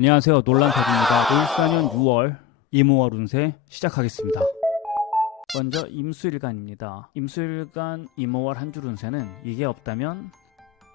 안녕하세요. 논란사주입니다. 을사년 6월 임오월 운세 시작하겠습니다. 먼저 임수일간입니다. 임수일간 임오월 한 줄 운세는 이게 없다면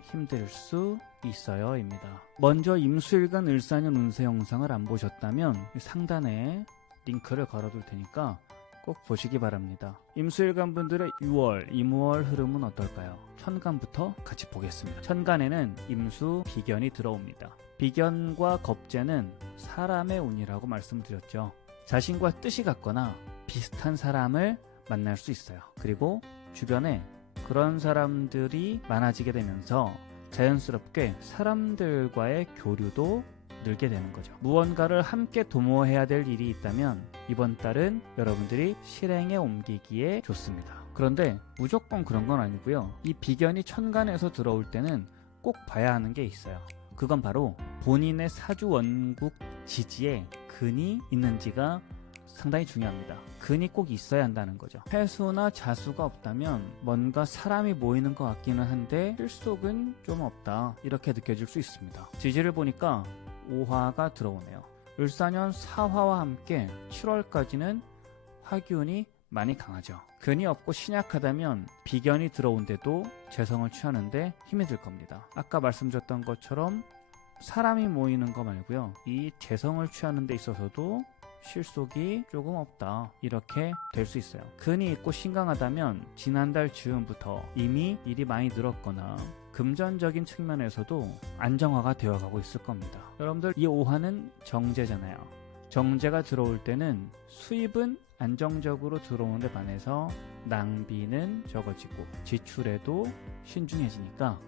힘들 수 있어요 입니다. 먼저 임수일간 을사년 운세 영상을 안 보셨다면 상단에 링크를 걸어둘 테니까 꼭 보시기 바랍니다. 임수일간 분들의 6월, 임오월 흐름은 어떨까요? 천간부터 같이 보겠습니다. 천간에는 임수, 비견이 들어옵니다. 비견과 겁재는 사람의 운이라고 말씀드렸죠. 자신과 뜻이 같거나 비슷한 사람을 만날 수 있어요. 그리고 주변에 그런 사람들이 많아지게 되면서 자연스럽게 사람들과의 교류도 늘게 되는 거죠. 무언가를 함께 도모해야 될 일이 있다면 이번 달은 여러분들이 실행에 옮기기에 좋습니다. 그런데 무조건 그런 건 아니고요. 이 비견이 천간에서 들어올 때는 꼭 봐야 하는 게 있어요. 그건 바로 본인의 사주 원국 지지에 근이 있는지가 상당히 중요합니다. 근이 꼭 있어야 한다는 거죠. 해수나 자수가 없다면 뭔가 사람이 모이는 것 같기는 한데 실속은 좀 없다, 이렇게 느껴질 수 있습니다. 지지를 보니까 5화가 들어오네요. 을사년 4화와 함께 7월까지는 화기운이 많이 강하죠. 근이 없고 신약하다면 비견이 들어온데도 재성을 취하는데 힘이 들 겁니다. 아까 말씀드렸던 것처럼 사람이 모이는 거 말고요, 이 재성을 취하는 데 있어서도 실속이 조금 없다, 이렇게 될 수 있어요. 근이 있고 신강하다면 지난달 즈음부터 이미 일이 많이 늘었거나 금전적인 측면에서도 안정화가 되어가고 있을 겁니다. 여러분들, 이 5화는 정제잖아요. 정제가 들어올 때는 수입은 안정적으로 들어오는데 반해서 낭비는 적어지고 지출에도 신중해지니까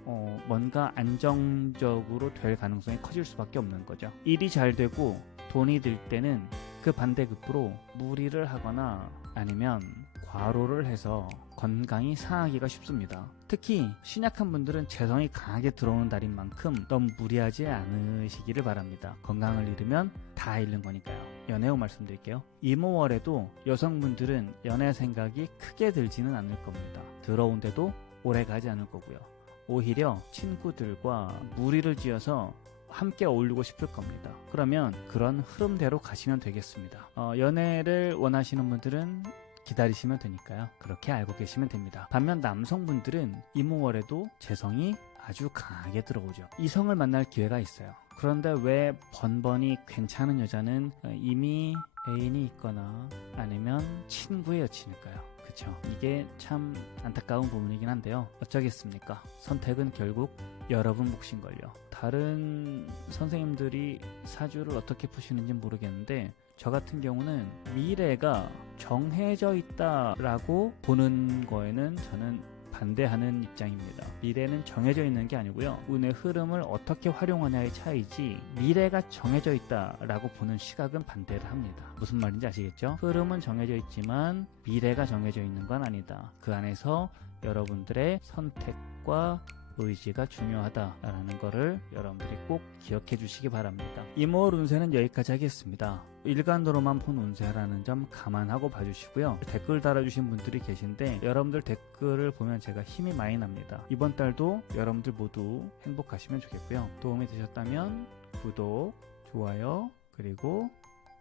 뭔가 안정적으로 될 가능성이 커질 수밖에 없는 거죠. 일이 잘 되고 돈이 들 때는 그 반대급부로 무리를 하거나 아니면 과로를 해서 건강이 상하기가 쉽습니다. 특히 신약한 분들은 재성이 강하게 들어오는 달인 만큼 너무 무리하지 않으시기를 바랍니다. 건강을 잃으면 다 잃는 거니까요. 연애 후 말씀드릴게요. 임오월에도 여성분들은 연애 생각이 크게 들지는 않을 겁니다. 들어온데도 오래 가지 않을 거고요. 오히려 친구들과 무리를 지어서 함께 어울리고 싶을 겁니다. 그러면 그런 흐름대로 가시면 되겠습니다. 연애를 원하시는 분들은 기다리시면 되니까요. 그렇게 알고 계시면 됩니다. 반면 남성분들은 임오월에도 재성이 아주 강하게 들어오죠. 이성을 만날 기회가 있어요. 그런데 왜 번번이 괜찮은 여자는 이미 애인이 있거나 아니면 친구의 여친일까요? 그쵸? 이게 참 안타까운 부분이긴 한데요. 어쩌겠습니까? 선택은 결국 여러분 몫인걸요. 다른 선생님들이 사주를 어떻게 푸시는지 모르겠는데 저 같은 경우는 미래가 정해져 있다라고 보는 거에는 저는 반대하는 입장입니다. 미래는 정해져 있는 게 아니고요, 운의 흐름을 어떻게 활용하냐의 차이지 미래가 정해져 있다라고 보는 시각은 반대를 합니다. 무슨 말인지 아시겠죠? 흐름은 정해져 있지만 미래가 정해져 있는 건 아니다. 그 안에서 여러분들의 선택과 의지가 중요하다라는 거를 여러분들이 꼭 기억해 주시기 바랍니다. 임오월 운세는 여기까지 하겠습니다. 일간으로만 본 운세라는 점 감안하고 봐주시고요. 댓글 달아주신 분들이 계신데 여러분들 댓글을 보면 제가 힘이 많이 납니다. 이번 달도 여러분들 모두 행복하시면 좋겠고요. 도움이 되셨다면 구독, 좋아요, 그리고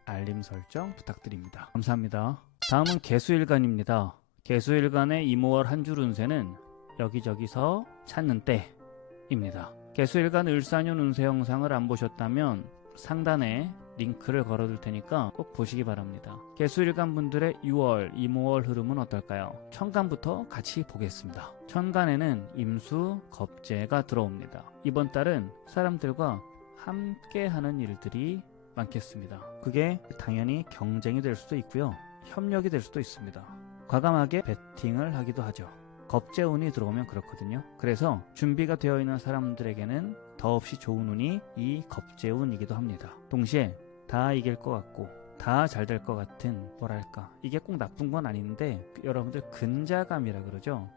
알림 설정 부탁드립니다. 감사합니다. 다음은 개수일간입니다. 개수일간의 임오월 한 줄 운세는 여기저기서 찾는 때입니다. 개수일간 을사년 운세 영상을 안 보셨다면 상단에 링크를 걸어둘 테니까 꼭 보시기 바랍니다. 개수일간 분들의 6월, 임오월 흐름은 어떨까요? 천간부터 같이 보겠습니다. 천간에는 임수, 겁재가 들어옵니다. 이번 달은 사람들과 함께 하는 일들이 많겠습니다. 그게 당연히 경쟁이 될 수도 있고요, 협력이 될 수도 있습니다. 과감하게 배팅을 하기도 하죠. 겁재운이 들어오면 그렇거든요. 그래서 준비가 되어 있는 사람들에게는 더없이 좋은 운이 이 겁재운이기도 합니다. 동시에 다 이길 것 같고 다 잘 될 것 같은, 뭐랄까, 이게 꼭 나쁜 건 아닌데 여러분들 근자감이라 그러죠.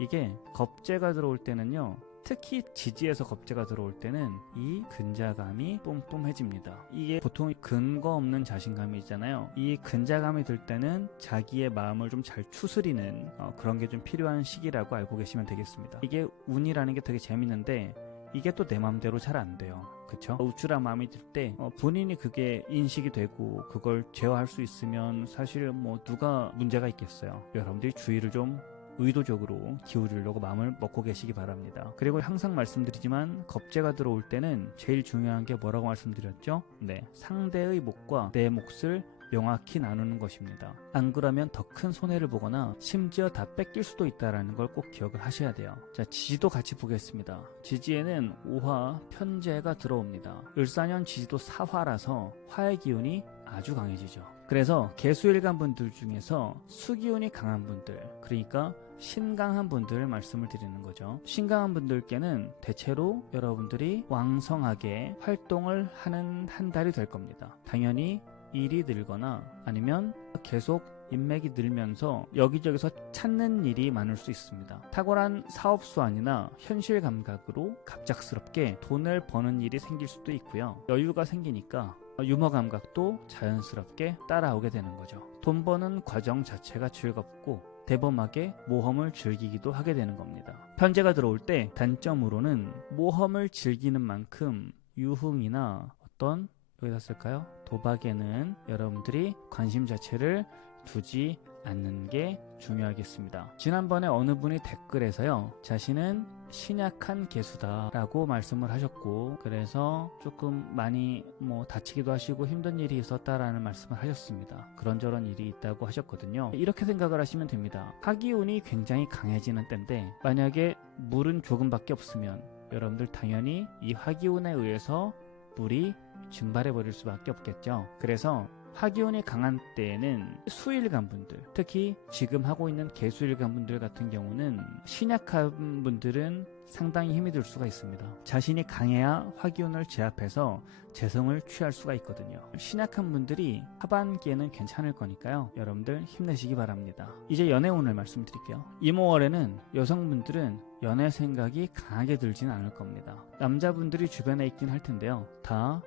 이게 겁재가 들어올 때는요, 특히 지지에서 겁재가 들어올 때는 이 근자감이 뿜뿜해집니다. 이게 보통 근거 없는 자신감이 있잖아요. 이 근자감이 들 때는 자기의 마음을 좀 잘 추스리는 그런 게 좀 필요한 시기라고 알고 계시면 되겠습니다. 이게 운이라는 게 되게 재밌는데 이게 또 내 마음대로 잘 안 돼요. 그쵸? 우쭐한 마음이 들 때 본인이 그게 인식이 되고 그걸 제어할 수 있으면 사실 뭐 누가 문제가 있겠어요. 여러분들이 주의를 좀 의도적으로 기울이려고 마음을 먹고 계시기 바랍니다. 그리고 항상 말씀드리지만 겁재가 들어올 때는 제일 중요한 게 뭐라고 말씀드렸죠? 네, 상대의 몫과 내 몫을 명확히 나누는 것입니다. 안 그러면 더 큰 손해를 보거나 심지어 다 뺏길 수도 있다는 걸 꼭 기억을 하셔야 돼요. 자, 지지도 같이 보겠습니다. 지지에는 오화 편재가 들어옵니다. 을사년 지지도 사화라서 화의 기운이 아주 강해지죠. 그래서 개수일간 분들 중에서 수기운이 강한 분들, 그러니까 신강한 분들을 말씀을 드리는 거죠. 신강한 분들께는 대체로 여러분들이 왕성하게 활동을 하는 한 달이 될 겁니다. 당연히 일이 늘거나 아니면 계속 인맥이 늘면서 여기저기서 찾는 일이 많을 수 있습니다. 탁월한 사업 수완이나 현실 감각으로 갑작스럽게 돈을 버는 일이 생길 수도 있고요. 여유가 생기니까 유머 감각도 자연스럽게 따라오게 되는 거죠. 돈 버는 과정 자체가 즐겁고 대범하게 모험을 즐기기도 하게 되는 겁니다. 편재가 들어올 때 단점으로는 모험을 즐기는 만큼 유흥이나 어떤 여기다 쓸까요? 도박에는 여러분들이 관심 자체를 두지 않는 게 중요하겠습니다. 지난번에 어느 분이 댓글에서요, 자신은 신약한 개수다 라고 말씀을 하셨고, 그래서 조금 많이 다치기도 하시고 힘든 일이 있었다라는 말씀을 하셨습니다. 그런저런 일이 있다고 하셨거든요. 이렇게 생각을 하시면 됩니다. 화기운이 굉장히 강해지는 때인데 만약에 물은 조금밖에 없으면 여러분들 당연히 이 화기운에 의해서 물이 증발해 버릴 수밖에 없겠죠. 그래서 화기운이 강한 때에는 수일간 분들, 특히 지금 하고 있는 개수일간 분들 같은 경우는 신약한 분들은 상당히 힘이 들 수가 있습니다. 자신이 강해야 화기운을 제압해서 재성을 취할 수가 있거든요. 신약한 분들이 하반기에는 괜찮을 거니까요. 여러분들 힘내시기 바랍니다. 이제 연애운을 말씀드릴게요. 이모월에는 여성분들은 연애 생각이 강하게 들지는 않을 겁니다. 남자분들이 주변에 있긴 할 텐데요. 다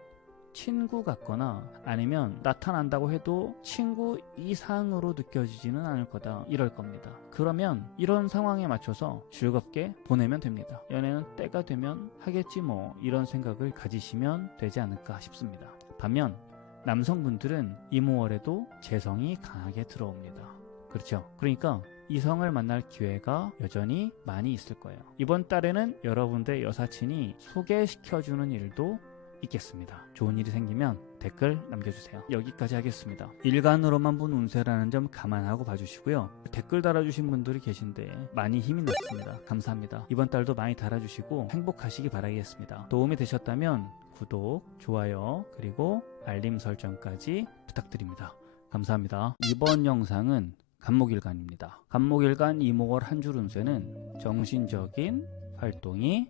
친구 같거나 아니면 나타난다고 해도 친구 이상으로 느껴지지는 않을 거다, 이럴 겁니다. 그러면 이런 상황에 맞춰서 즐겁게 보내면 됩니다. 연애는 때가 되면 하겠지 뭐, 이런 생각을 가지시면 되지 않을까 싶습니다. 반면 남성분들은 이모월에도 재성이 강하게 들어옵니다. 그렇죠? 그러니까 이성을 만날 기회가 여전히 많이 있을 거예요. 이번 달에는 여러분들의 여사친이 소개시켜주는 일도 있겠습니다. 좋은 일이 생기면 댓글 남겨주세요. 여기까지 하겠습니다. 일간으로만 본 운세라는 점 감안하고 봐주시고요. 댓글 달아주신 분들이 계신데 많이 힘이 났습니다. 감사합니다. 이번 달도 많이 달아주시고 행복하시기 바라겠습니다. 도움이 되셨다면 구독, 좋아요, 그리고 알림 설정까지 부탁드립니다. 감사합니다. 이번 영상은 간목일간입니다. 간목일간 이목월 한 줄 운세는 정신적인 활동이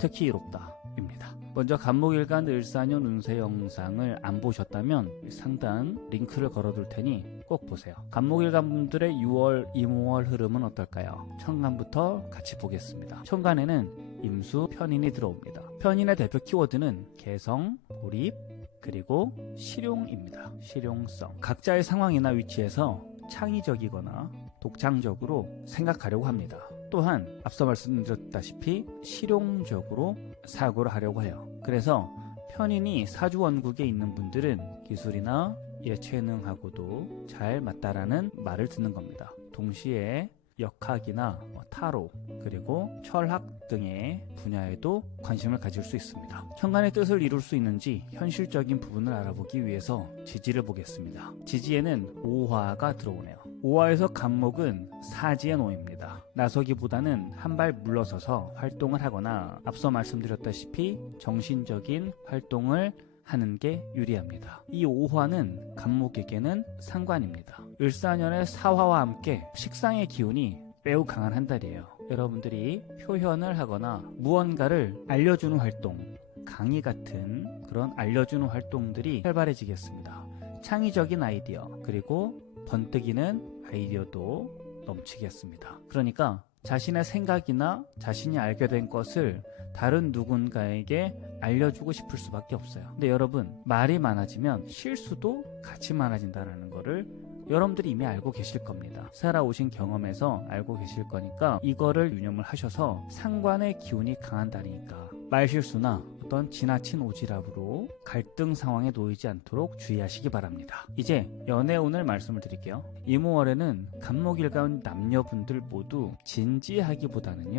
특히 이롭다 입니다. 먼저 간목일간 을사년 운세 영상을 안 보셨다면 상단 링크를 걸어둘 테니 꼭 보세요. 간목일간 분들의 6월, 이모월 흐름은 어떨까요? 천간부터 같이 보겠습니다. 천간에는 임수, 편인이 들어옵니다. 편인의 대표 키워드는 개성, 몰입, 그리고 실용입니다. 실용성. 각자의 상황이나 위치에서 창의적이거나 독창적으로 생각하려고 합니다. 또한 앞서 말씀드렸다시피 실용적으로 사고를 하려고 해요. 그래서 편인이 사주원국에 있는 분들은 기술이나 예체능하고도 잘 맞다라는 말을 듣는 겁니다. 동시에 역학이나 타로, 그리고 철학 등의 분야에도 관심을 가질 수 있습니다. 천간의 뜻을 이룰 수 있는지 현실적인 부분을 알아보기 위해서 지지를 보겠습니다. 지지에는 오화가 들어오네요. 오화에서 간목은 사지에 놓입니다. 나서기보다는 한 발 물러서서 활동을 하거나 앞서 말씀드렸다시피 정신적인 활동을 하는 게 유리합니다. 이 오화는 간목에게는 상관입니다. 을사년의 사화와 함께 식상의 기운이 매우 강한 한 달이에요. 여러분들이 표현을 하거나 무언가를 알려주는 활동, 강의 같은 그런 알려주는 활동들이 활발해지겠습니다. 창의적인 아이디어, 그리고 번뜩이는 아이디어도 넘치겠습니다. 그러니까 자신의 생각이나 자신이 알게 된 것을 다른 누군가에게 알려주고 싶을 수밖에 없어요. 근데 여러분, 말이 많아지면 실수도 같이 많아진다는 거를 여러분들이 이미 알고 계실 겁니다. 살아오신 경험에서 알고 계실 거니까 이거를 유념을 하셔서 상관의 기운이 강한 달이니까 말실수나 어떤 지나친 오지랖으로 갈등 상황에 놓이지 않도록 주의하시기 바랍니다. 이제 연애운을 말씀을 드릴게요. 이모월에는 간목일간 남녀분들 모두 진지하기보다는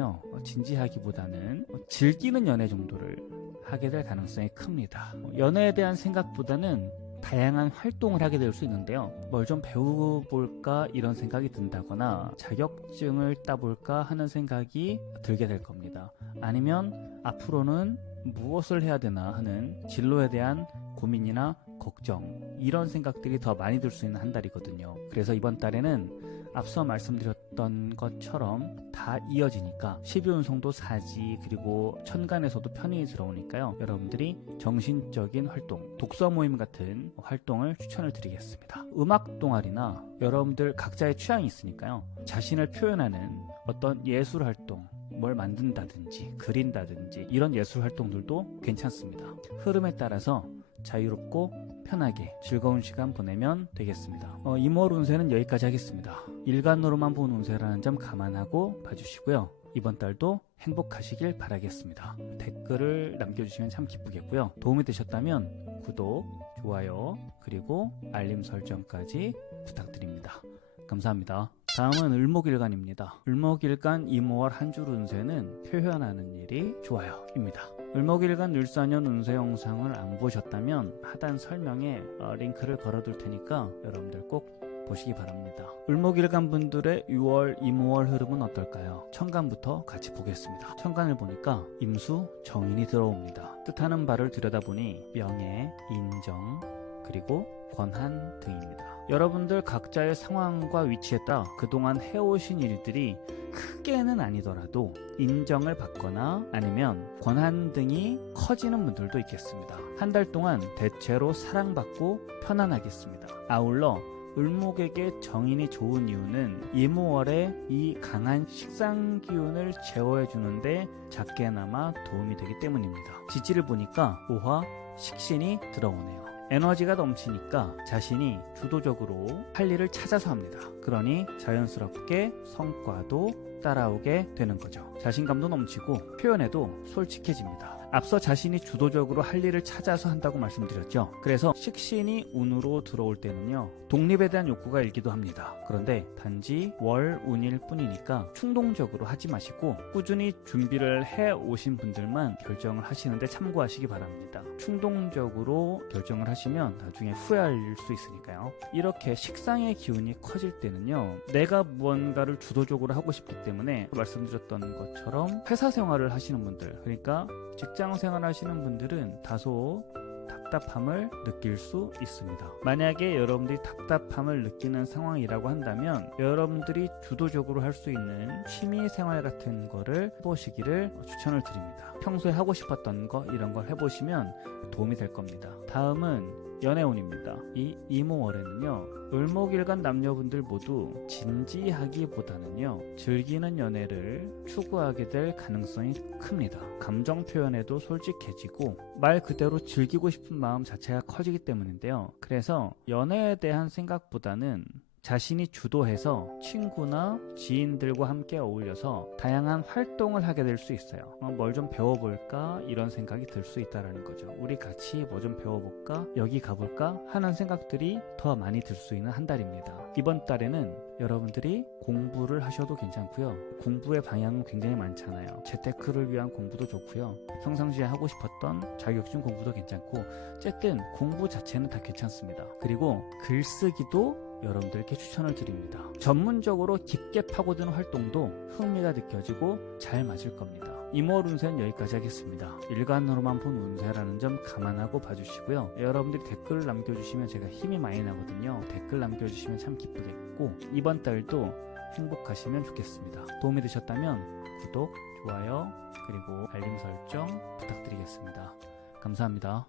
즐기는 연애 정도를 하게 될 가능성이 큽니다. 연애에 대한 생각보다는 다양한 활동을 하게 될 수 있는데요. 뭘 좀 배워볼까 이런 생각이 든다거나 자격증을 따볼까 하는 생각이 들게 될 겁니다. 아니면 앞으로는 무엇을 해야 되나 하는 진로에 대한 고민이나 걱정, 이런 생각들이 더 많이 들 수 있는 한 달이거든요. 그래서 이번 달에는 앞서 말씀드렸던 것처럼 다 이어지니까 12운성도 사지, 그리고 천간에서도 편이 들어오니까요. 여러분들이 정신적인 활동, 독서 모임 같은 활동을 추천을 드리겠습니다. 음악 동아리나 여러분들 각자의 취향이 있으니까요. 자신을 표현하는 어떤 예술 활동, 뭘 만든다든지 그린다든지 이런 예술 활동들도 괜찮습니다. 흐름에 따라서 자유롭고 편하게 즐거운 시간 보내면 되겠습니다. 이모월 운세는 여기까지 하겠습니다. 일간으로만 본 운세라는 점 감안하고 봐주시고요. 이번 달도 행복하시길 바라겠습니다. 댓글을 남겨주시면 참 기쁘겠고요. 도움이 되셨다면 구독, 좋아요, 그리고 알림 설정까지 부탁드립니다. 감사합니다. 다음은 을목일간입니다. 을목일간 이모월 한 줄 운세는 표현하는 일이 좋아요입니다. 을목일간 을사년 운세 영상을 안 보셨다면 하단 설명에 링크를 걸어둘 테니까 여러분들 꼭 보시기 바랍니다. 을목일간 분들의 6월, 이모월 흐름은 어떨까요? 천간부터 같이 보겠습니다. 천간을 보니까 임수, 정인이 들어옵니다. 뜻하는 바를 들여다보니 명예, 인정, 그리고 권한 등입니다. 여러분들 각자의 상황과 위치에 따라 그동안 해오신 일들이 크게는 아니더라도 인정을 받거나 아니면 권한 등이 커지는 분들도 있겠습니다. 한 달 동안 대체로 사랑받고 편안하겠습니다. 아울러 을목에게 정인이 좋은 이유는 이모월에 이 강한 식상 기운을 제어해 주는데 작게나마 도움이 되기 때문입니다. 지지를 보니까 오화, 식신이 들어오네요. 에너지가 넘치니까 자신이 주도적으로 할 일을 찾아서 합니다. 그러니 자연스럽게 성과도 따라오게 되는 거죠. 자신감도 넘치고 표현에도 솔직해집니다. 앞서 자신이 주도적으로 할 일을 찾아서 한다고 말씀드렸죠. 그래서 식신이 운으로 들어올 때는요, 독립에 대한 욕구가 일기도 합니다. 그런데 단지 월 운일 뿐이니까 충동적으로 하지 마시고 꾸준히 준비를 해 오신 분들만 결정을 하시는데 참고하시기 바랍니다. 충동적으로 결정을 하시면 나중에 후회할 수 있으니까요. 이렇게 식상의 기운이 커질 때는요, 내가 무언가를 주도적으로 하고 싶기 때문에 말씀드렸던 것처럼 회사 생활을 하시는 분들, 그러니까 직장 생활 하시는 분들은 다소 답답함을 느낄 수 있습니다. 만약에 여러분들이 답답함을 느끼는 상황이라고 한다면 여러분들이 주도적으로 할 수 있는 취미 생활 같은 거를 해보시기를 추천을 드립니다. 평소에 하고 싶었던 거 이런 걸 해보시면 도움이 될 겁니다. 다음은 연애운입니다. 이 이모월에는요, 을목일간 남녀분들 모두 진지하기보다는요, 즐기는 연애를 추구하게 될 가능성이 큽니다. 감정 표현에도 솔직해지고 말 그대로 즐기고 싶은 마음 자체가 커지기 때문인데요. 그래서 연애에 대한 생각보다는 자신이 주도해서 친구나 지인들과 함께 어울려서 다양한 활동을 하게 될 수 있어요. 뭘 좀 배워볼까 이런 생각이 들 수 있다는 거죠. 우리 같이 뭐 좀 배워볼까, 여기 가볼까 하는 생각들이 더 많이 들 수 있는 한 달입니다. 이번 달에는 여러분들이 공부를 하셔도 괜찮고요. 공부의 방향은 굉장히 많잖아요. 재테크를 위한 공부도 좋고요. 평상시에 하고 싶었던 자격증 공부도 괜찮고, 어쨌든 공부 자체는 다 괜찮습니다. 그리고 글쓰기도 여러분들께 추천을 드립니다. 전문적으로 깊게 파고드는 활동도 흥미가 느껴지고 잘 맞을 겁니다. 이모월 운세는 여기까지 하겠습니다. 일간으로만 본 운세라는 점 감안하고 봐주시고요. 여러분들이 댓글을 남겨주시면 제가 힘이 많이 나거든요. 댓글 남겨주시면 참 기쁘겠고, 이번 달도 행복하시면 좋겠습니다. 도움이 되셨다면 구독, 좋아요, 그리고 알림 설정 부탁드리겠습니다. 감사합니다.